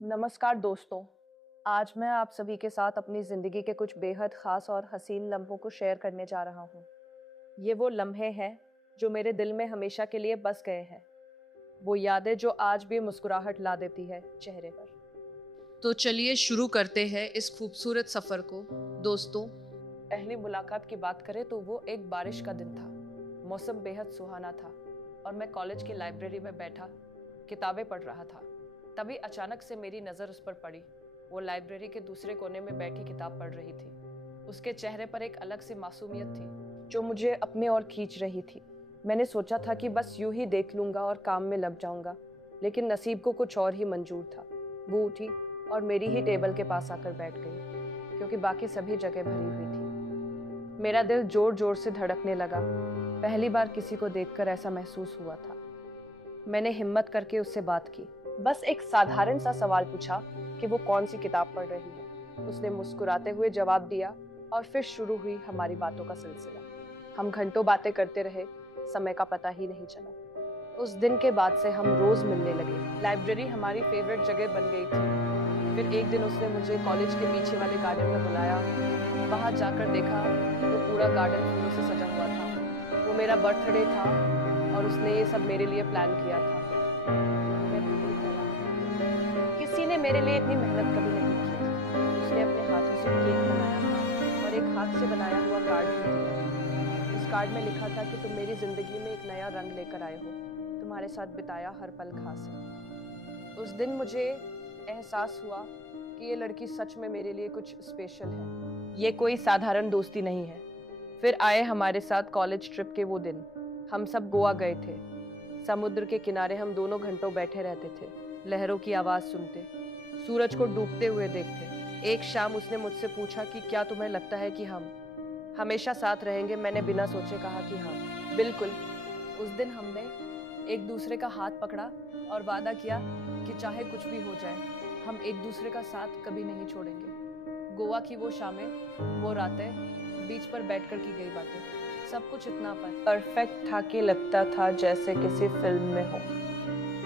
नमस्कार दोस्तों। आज मैं आप सभी के साथ अपनी ज़िंदगी के कुछ बेहद ख़ास और हसीन लम्हों को शेयर करने जा रहा हूँ। ये वो लम्हे हैं जो मेरे दिल में हमेशा के लिए बस गए हैं। वो यादें जो आज भी मुस्कुराहट ला देती है चेहरे पर। तो चलिए शुरू करते हैं इस खूबसूरत सफ़र को। दोस्तों, पहली मुलाकात की बात करें तो वो एक बारिश का दिन था। मौसम बेहद सुहाना था और मैं कॉलेज की लाइब्रेरी में बैठा किताबें पढ़ रहा था। तभी अचानक से मेरी नज़र उस पर पड़ी। वो लाइब्रेरी के दूसरे कोने में बैठी किताब पढ़ रही थी। उसके चेहरे पर एक अलग सी मासूमियत थी जो मुझे अपने ओर खींच रही थी। मैंने सोचा था कि बस यूं ही देख लूंगा और काम में लग जाऊंगा, लेकिन नसीब को कुछ और ही मंजूर था। वो उठी और मेरी ही टेबल के पास आकर बैठ गई, क्योंकि बाकी सभी जगह भरी हुई थी। मेरा दिल जोर जोर से धड़कने लगा। पहली बार किसी को देखकर ऐसा महसूस हुआ था। मैंने हिम्मत करके उससे बात की। बस एक साधारण सा सवाल पूछा कि वो कौन सी किताब पढ़ रही है। उसने मुस्कुराते हुए जवाब दिया और फिर शुरू हुई हमारी बातों का सिलसिला। हम घंटों बातें करते रहे, समय का पता ही नहीं चला। उस दिन के बाद से हम रोज मिलने लगे। लाइब्रेरी हमारी फेवरेट जगह बन गई थी। फिर एक दिन उसने मुझे कॉलेज के पीछे वाले गार्डन में बुलाया। वहां जाकर देखा तो पूरा गार्डन फूलों से सजा हुआ था। वो मेरा बर्थडे था और उसने ये सब मेरे लिए प्लान किया था। मैं भूल गया। किसी ने मेरे लिए इतनी मेहनत कभी नहीं की थी। उसने अपने हाथों से केक बनाया था और एक हाथ से बनाया हुआ कार्ड भी दिया। उस कार्ड में लिखा था कि तुम मेरी जिंदगी में एक नया रंग लेकर आए हो। तुम्हारे साथ बिताया हर पल खास है। उस दिन मुझे एहसास हुआ कि ये लड़की सच में मेरे लिए कुछ स्पेशल है। ये कोई साधारण दोस्ती नहीं है। फिर आए हमारे साथ कॉलेज ट्रिप के वो दिन। हम सब गोवा गए थे। समुद्र के किनारे हम दोनों घंटों बैठे रहते थे, लहरों की आवाज सुनते, सूरज को डूबते हुए देखते। एक शाम उसने मुझसे पूछा कि क्या तुम्हें लगता है कि हम हमेशा साथ रहेंगे। मैंने बिना सोचे कहा कि हाँ, बिल्कुल। उस दिन हमने एक दूसरे का हाथ पकड़ा और वादा किया कि चाहे कुछ भी हो जाए, हम एक दूसरे का साथ कभी नहीं छोड़ेंगे। गोवा की वो शामें, वो रातें, बीच पर बैठकर की गई बातें, सब कुछ इतना परफेक्ट था कि लगता था जैसे किसी फिल्म में हो।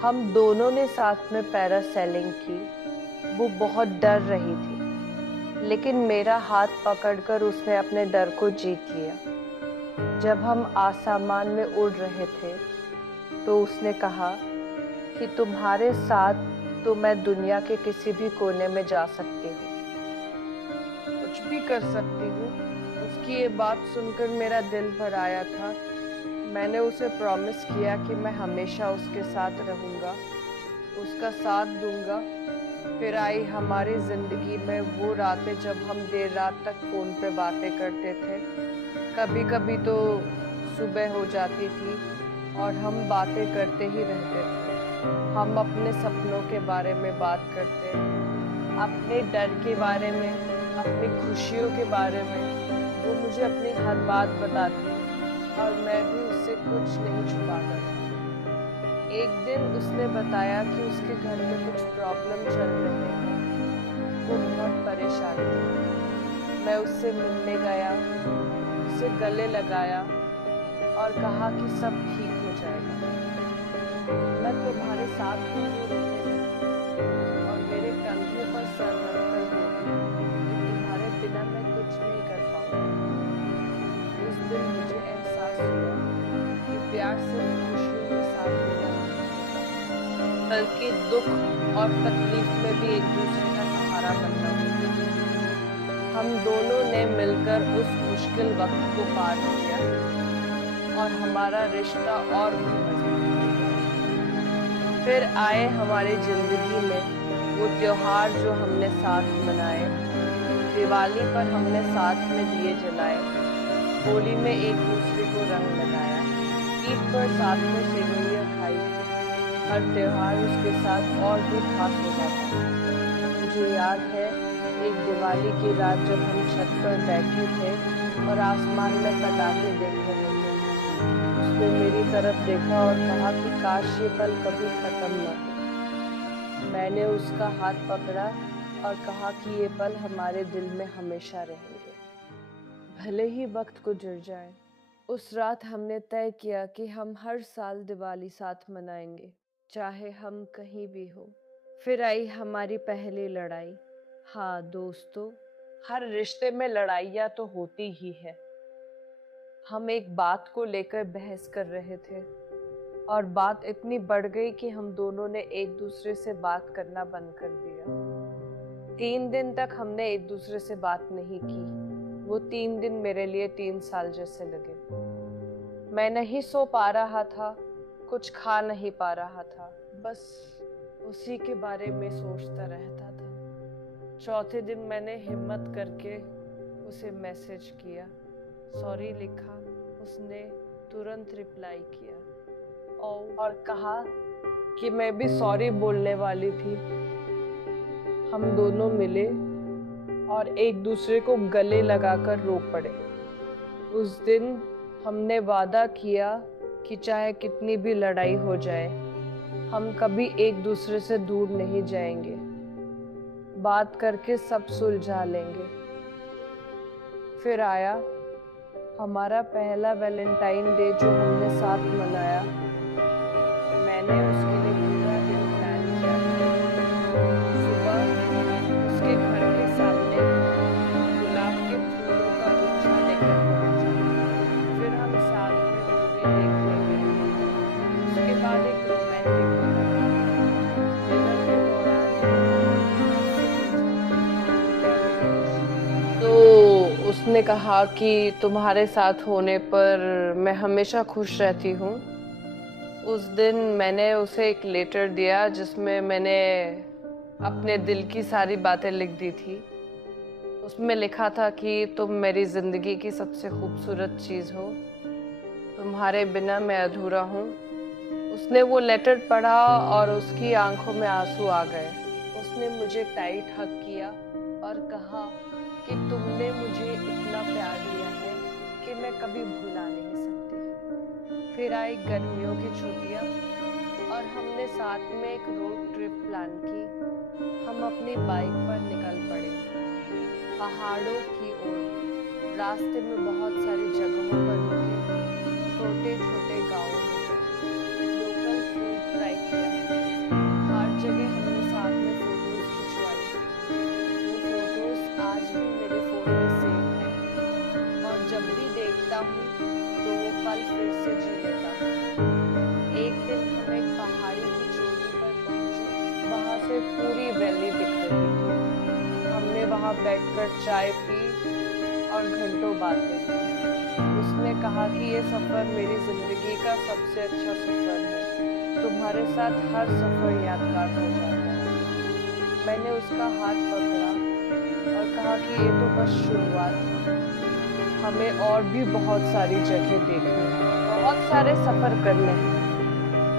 हम दोनों ने साथ में पैरासेलिंग की। वो बहुत डर रही थी, लेकिन मेरा हाथ पकड़कर उसने अपने डर को जीत लिया। जब हम आसमान में उड़ रहे थे तो उसने कहा कि तुम्हारे साथ तो मैं दुनिया के किसी भी कोने में जा सकती हूँ, कुछ भी कर सकती हूँ। उसकी ये बात सुनकर मेरा दिल भर आया था। मैंने उसे प्रॉमिस किया कि मैं हमेशा उसके साथ रहूंगा, उसका साथ दूंगा। फिर आई हमारी जिंदगी में वो रातें जब हम देर रात तक फोन पे बातें करते थे। कभी कभी तो सुबह हो जाती थी और हम बातें करते ही रहते थे। हम अपने सपनों के बारे में बात करते, अपने डर के बारे में, अपनी खुशियों के बारे में। वो मुझे अपनी हर बात बताती और मैं भी उससे कुछ नहीं छुपाता था। एक दिन उसने बताया कि उसके घर में कुछ प्रॉब्लम चल रहे हैं। वो बहुत परेशान थी। मैं उससे मिलने गया, उसे गले लगाया और कहा कि सब ठीक हो जाएगा। मैं तुम्हारे साथ हूँ, वो रोने लगी और मेरे कंधे पर सर रखकर बोली कि तुम्हारे बिना मैं कुछ नहीं कर पाऊंगी। उस दिन मुझे एहसास हुआ कि प्यार सिर्फ खुशियों में साथ देना नहीं, बल्कि दुख और तकलीफ में भी एक दूसरे का सहारा बनना होता है। हम दोनों ने मिलकर उस मुश्किल वक्त को पार किया और हमारा रिश्ता और भी मजबूत हुआ। फिर आए हमारी जिंदगी में वो त्योहार जो हमने साथ मनाए। दिवाली पर हमने साथ में दिए जलाए, होली में एक दूसरे को रंग लगाया, ईद पर साथ में सेवइयां खाई। हर त्योहार उसके साथ और भी खास हो जाता है। मुझे याद है एक दिवाली की रात जब हम छत पर बैठे थे और आसमान में पटाखे देख रहे थे। उसने मेरी तरफ देखा और कहा कि काश ये पल कभी खत्म न हो। मैंने उसका हाथ पकड़ा और कहा कि ये पल हमारे दिल में हमेशा रहेंगे, भले ही वक्त गुजर जाए। उस रात हमने तय किया कि हम हर साल दिवाली साथ मनाएंगे, चाहे हम कहीं भी हो। फिर आई हमारी पहली लड़ाई। हाँ दोस्तों, हर रिश्ते में लड़ाइयाँ तो होती ही है। हम एक बात को लेकर बहस कर रहे थे और बात इतनी बढ़ गई कि हम दोनों ने एक दूसरे से बात करना बंद कर दिया। 3 दिन तक हमने एक दूसरे से बात नहीं की। वो 3 दिन मेरे लिए 3 साल जैसे लगे। मैं नहीं सो पा रहा था, कुछ खा नहीं पा रहा था, बस उसी के बारे में सोचता रहता था। चौथे दिन मैंने हिम्मत करके उसे मैसेज किया, सॉरी लिखा। उसने तुरंत रिप्लाई किया और कहा कि मैं भी सॉरी बोलने वाली थी। हम दोनों मिले और एक दूसरे को गले लगाकर रो पड़े। उस दिन हमने वादा किया कि चाहे कितनी भी लड़ाई हो जाए, हम कभी एक दूसरे से दूर नहीं जाएंगे। बात करके सब सुलझा लेंगे। फिर आया हमारा पहला वैलेंटाइन डे जो हमने साथ मनाया। मैंने उसके लिए पूरा दिन प्लान किया था। सुबह उसके घर के सामने गुलाब के फूलों का गुच्छा लेकर पहुंचा। फिर हम साथ में मूवी देखने गए। उसके बाद एक रोमांटिक डिनर था। डिनर के दौरान तो उसने कहा कि तुम्हारे साथ होने पर मैं हमेशा खुश रहती हूँ। उस दिन मैंने उसे एक लेटर दिया जिसमें मैंने अपने दिल की सारी बातें लिख दी थी। उसमें लिखा था कि तुम मेरी जिंदगी की सबसे खूबसूरत चीज़ हो, तुम्हारे बिना मैं अधूरा हूँ। उसने वो लेटर पढ़ा और उसकी आंखों में आंसू आ गए। उसने मुझे टाइट हग किया और कहा कि तुमने मुझे इतना प्यार दिया है कि मैं कभी भुला नहीं सकती। फिर आई गर्मियों की छुट्टियां और हमने साथ में एक रोड ट्रिप प्लान की। हम अपनी बाइक पर निकल पड़े पहाड़ों की ओर। रास्ते में बहुत सारी जगहों पर रुके, छोटे छोटे गांवों में गए, लोकल फूड ट्राई किया। हर जगह हमने साथ में फोटोज खिंचवाई। वो फोटोज आज भी मेरे फोन में सेव है और जब भी देखता हूँ तो वो पल फिर से जी लेता हूँ। एक दिन हम एक पहाड़ी की चोटी पर पहुंचे। वहां से पूरी वैली दिख रही थी। हमने वहां बैठकर चाय पी और घंटों बातें की। उसने कहा कि ये सफर मेरी जिंदगी का सबसे अच्छा सफर है, तुम्हारे साथ हर सफर यादगार हो जाता है। मैंने उसका हाथ पकड़ा और कहा कि ये तो बस शुरुआत है, हमें और भी बहुत सारी जगह देखनी है, बहुत सारे सफर करने हैं।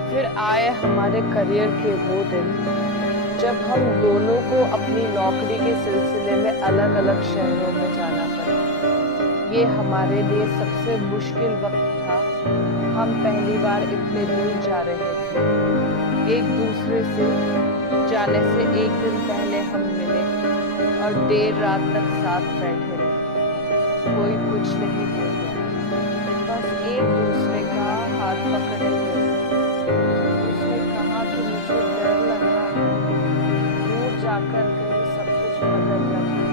फिर आए हमारे करियर के वो दिन जब हम दोनों को अपनी नौकरी के सिलसिले में अलग अलग शहरों में जाना पड़ा। ये हमारे लिए सबसे मुश्किल वक्त था। हम पहली बार इतने दूर जा रहे थे। एक दूसरे से जाने से एक दिन पहले हम मिले और देर रात तक साथ बैठे रहे। कोई कुछ नहीं बोला, बस एक दूसरे का हाथ पकड़े हुए। उसने कहा कि मुझे डर लग रहा है, दूर जाकर कहीं सब कुछ बदल न जाए।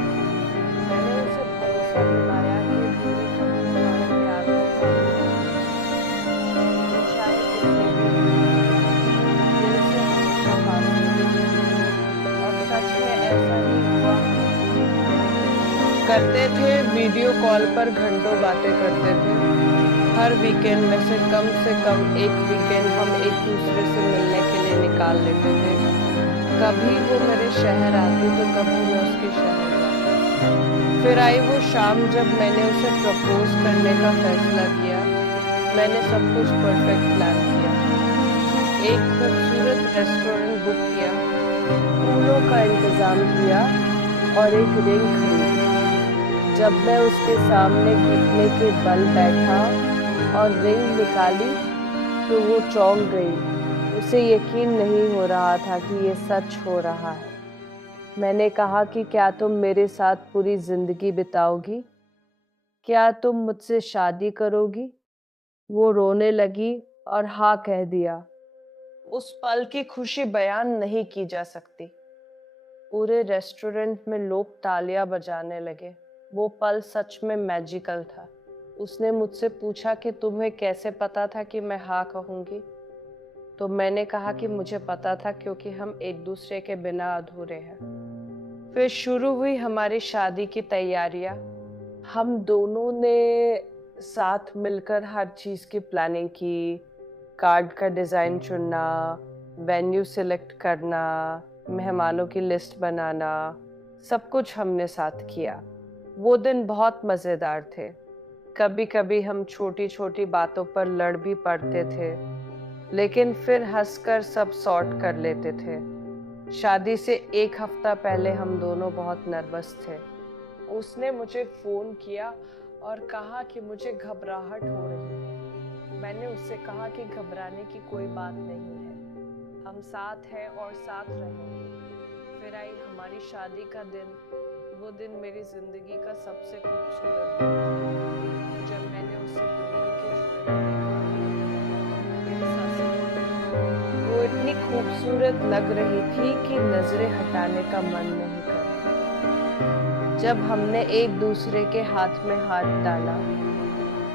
मैंने उसे भरोसा दिलाया कि दूरी कभी हमारे प्यार को कम नहीं करेगी। चाहे कितने भी दिल से हमेशा पास रहेगी। और सच में ऐसा ही हुआ। करते थे वीडियो कॉल पर घंटों बातें करते थे। हर वीकेंड में से कम एक वीकेंड हम एक दूसरे से मिलने के लिए निकाल लेते थे। कभी वो मेरे शहर आती तो कभी मैं उसके शहर जाती। फिर आई वो शाम जब मैंने उसे प्रपोज करने का फैसला किया। मैंने सब कुछ परफेक्ट प्लान किया। एक खूबसूरत रेस्टोरेंट बुक किया, फूलों का इंतजाम किया और एक रिंग खरीदी। जब मैं उसके सामने घुटने के बल बैठा और रिंग निकाली तो वो चौंक गई। उसे यकीन नहीं हो रहा था कि ये सच हो रहा है। मैंने कहा कि क्या तुम मेरे साथ पूरी जिंदगी बिताओगी? क्या तुम मुझसे शादी करोगी? वो रोने लगी और हाँ कह दिया। उस पल की खुशी बयान नहीं की जा सकती। पूरे रेस्टोरेंट में लोग तालियां बजाने लगे। वो पल सच में मैजिकल था। उसने मुझसे पूछा कि तुम्हें कैसे पता था कि मैं हाँ कहूंगी। तो मैंने कहा कि मुझे पता था क्योंकि हम एक दूसरे के बिना अधूरे हैं। फिर शुरू हुई हमारी शादी की तैयारियां। हम दोनों ने साथ मिलकर हर चीज की प्लानिंग की। कार्ड का डिजाइन चुनना, वेन्यू सिलेक्ट करना, मेहमानों की लिस्ट बनाना, सब कुछ हमने साथ किया। वो दिन बहुत मजेदार थे। कभी कभी हम छोटी छोटी बातों पर लड़ भी पड़ते थे, लेकिन फिर हंसकर सब सॉर्ट कर लेते थे। शादी से एक हफ्ता पहले हम दोनों बहुत नर्वस थे। उसने मुझे फोन किया और कहा कि मुझे घबराहट हो रही है। मैंने उससे कहा कि घबराने की कोई बात नहीं है, हम साथ हैं और साथ रहेंगे। फिर आई हमारी शादी का दिन। वो दिन मेरी जिंदगी का सबसे खूबसूरत दिन था। जब मैंने उसे दुल्हन के जोड़े में देखा, मेरी सांसें रुक गईं। वो इतनी खूबसूरत लग रही थी कि नजरें हटाने का मन नहीं कर रहा। जब हमने एक दूसरे के हाथ में हाथ डाला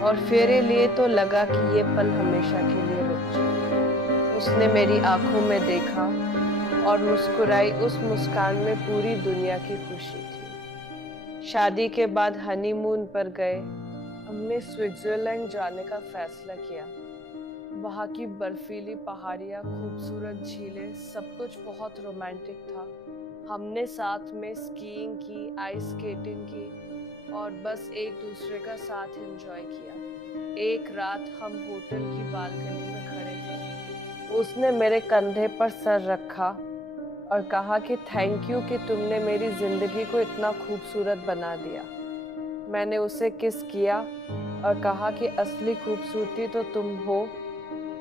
और फेरे लिए तो लगा कि ये पल हमेशा के लिए रुक जाए। उसने मेरी आंखों में देखा और मुस्कुराई। उस मुस्कान में पूरी दुनिया की खुशी थी। शादी के बाद हनीमून पर गए। हमने स्विट्जरलैंड जाने का फैसला किया। वहाँ की बर्फीली पहाड़ियाँ, खूबसूरत झीलें, सब कुछ बहुत रोमांटिक था। हमने साथ में स्कीइंग की, आइस स्केटिंग की और बस एक दूसरे का साथ एंजॉय किया। एक रात हम होटल की बालकनी में खड़े थे। उसने मेरे कंधे पर सर रखा और कहा कि थैंक यू कि तुमने मेरी जिंदगी को इतना खूबसूरत बना दिया। मैंने उसे किस किया और कहा कि असली खूबसूरती तो तुम हो,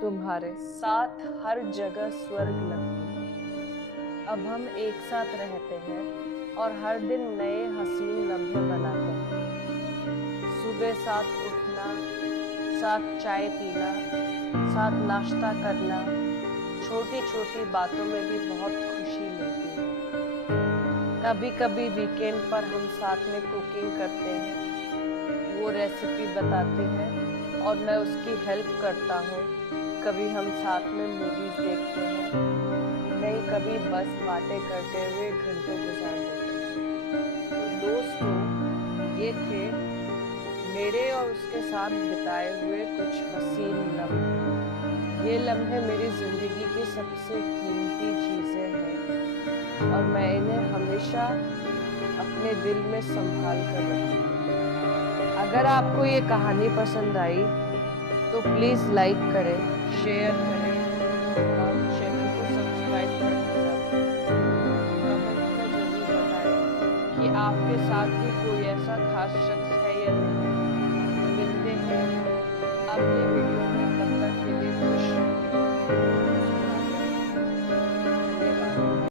तुम्हारे साथ हर जगह स्वर्ग लगती है। अब हम एक साथ रहते हैं और हर दिन नए हसीन लम्हे बनाते हैं। सुबह साथ उठना, साथ चाय पीना, साथ नाश्ता करना, छोटी छोटी बातों में भी बहुत खुशी मिलती है। कभी कभी वीकेंड पर हम साथ में कुकिंग करते हैं। वो रेसिपी बताती है और मैं उसकी हेल्प करता हूँ। कभी हम साथ में मूवीज देखते हैं, नहीं कभी बस बातें करते हुए घंटों गुजार देते हैं। तो दोस्तों, ये थे मेरे और उसके साथ बिताए हुए कुछ हसीन लम्हे। ये लम्हे मेरी जिंदगी की सबसे कीमती चीजें हैं और मैं इन्हें हमेशा अपने दिल में संभाल कर रखूंगी। अगर आपको ये कहानी पसंद आई तो प्लीज लाइक करें, शेयर करें और चैनल को सब्सक्राइब करना ना भूलें। कमेंट में जरूर बताएं कि आपके साथ भी कोई ऐसा खास शख्स है या नहीं।